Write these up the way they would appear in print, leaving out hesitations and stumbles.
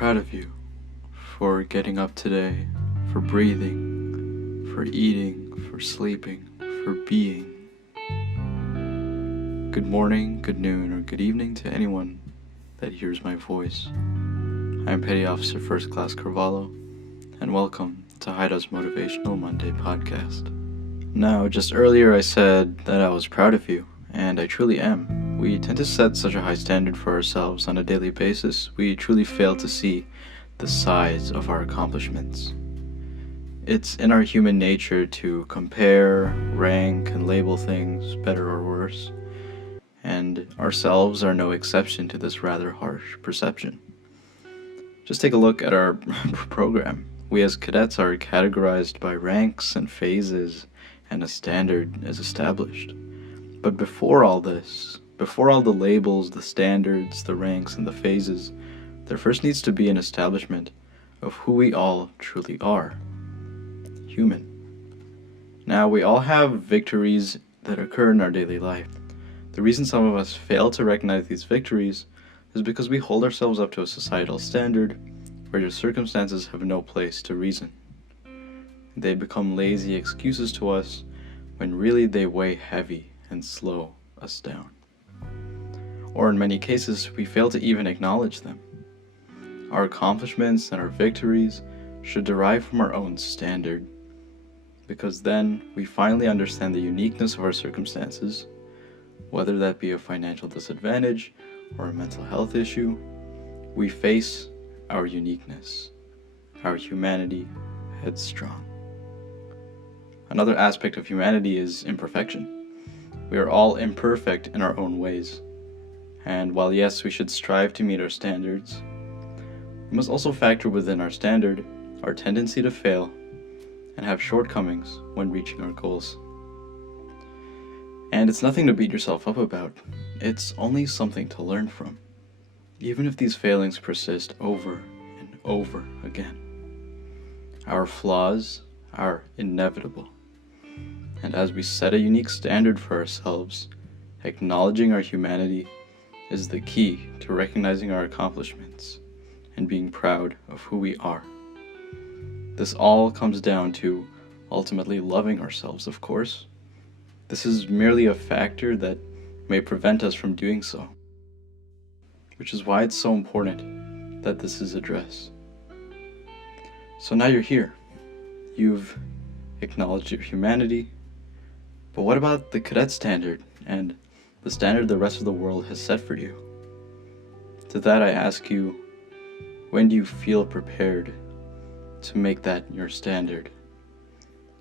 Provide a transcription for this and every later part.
proud of you for getting up today, for breathing, for eating, for sleeping, for being. Good morning, good noon, or good evening to anyone that hears my voice. I am Petty Officer First Class Carvalho, and welcome to Haida's Motivational Monday podcast. Now, just earlier I said that I was proud of you, and I truly am. We tend to set such a high standard for ourselves on a daily basis, we truly fail to see the size of our accomplishments. It's in our human nature to compare, rank, and label things better or worse, and ourselves are no exception to this rather harsh perception. Just take a look at our program. We as cadets are categorized by ranks and phases, and a standard is established. But before all this, before all the labels, the standards, the ranks, and the phases, there first needs to be an establishment of who we all truly are. Human. Now, we all have victories that occur in our daily life. The reason some of us fail to recognize these victories is because we hold ourselves up to a societal standard where your circumstances have no place to reason. They become lazy excuses to us when really they weigh heavy and slow us down. Or in many cases, we fail to even acknowledge them. Our accomplishments and our victories should derive from our own standard, because then we finally understand the uniqueness of our circumstances, whether that be a financial disadvantage or a mental health issue. We face our uniqueness, our humanity headstrong. Another aspect of humanity is imperfection. We are all imperfect in our own ways. And while yes, we should strive to meet our standards, we must also factor within our standard our tendency to fail and have shortcomings when reaching our goals. And it's nothing to beat yourself up about. It's only something to learn from, even if these failings persist over and over again. Our flaws are inevitable. And as we set a unique standard for ourselves, acknowledging our humanity is the key to recognizing our accomplishments and being proud of who we are. This all comes down to ultimately loving ourselves, of course. This is merely a factor that may prevent us from doing so, which is why it's so important that this is addressed. So now you're here. You've acknowledged your humanity, but what about the cadet standard and the standard the rest of the world has set for you? To that I ask you, when do you feel prepared to make that your standard?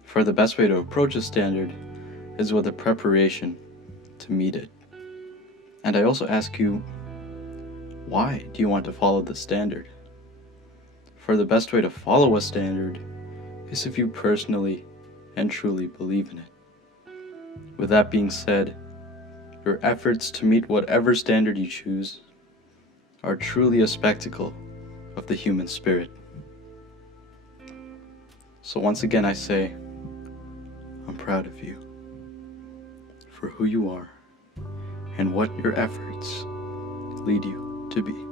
For the best way to approach a standard is with a preparation to meet it. And I also ask you, why do you want to follow the standard? For the best way to follow a standard is if you personally and truly believe in it. With that being said, your efforts to meet whatever standard you choose are truly a spectacle of the human spirit. So once again I say, I'm proud of you for who you are and what your efforts lead you to be.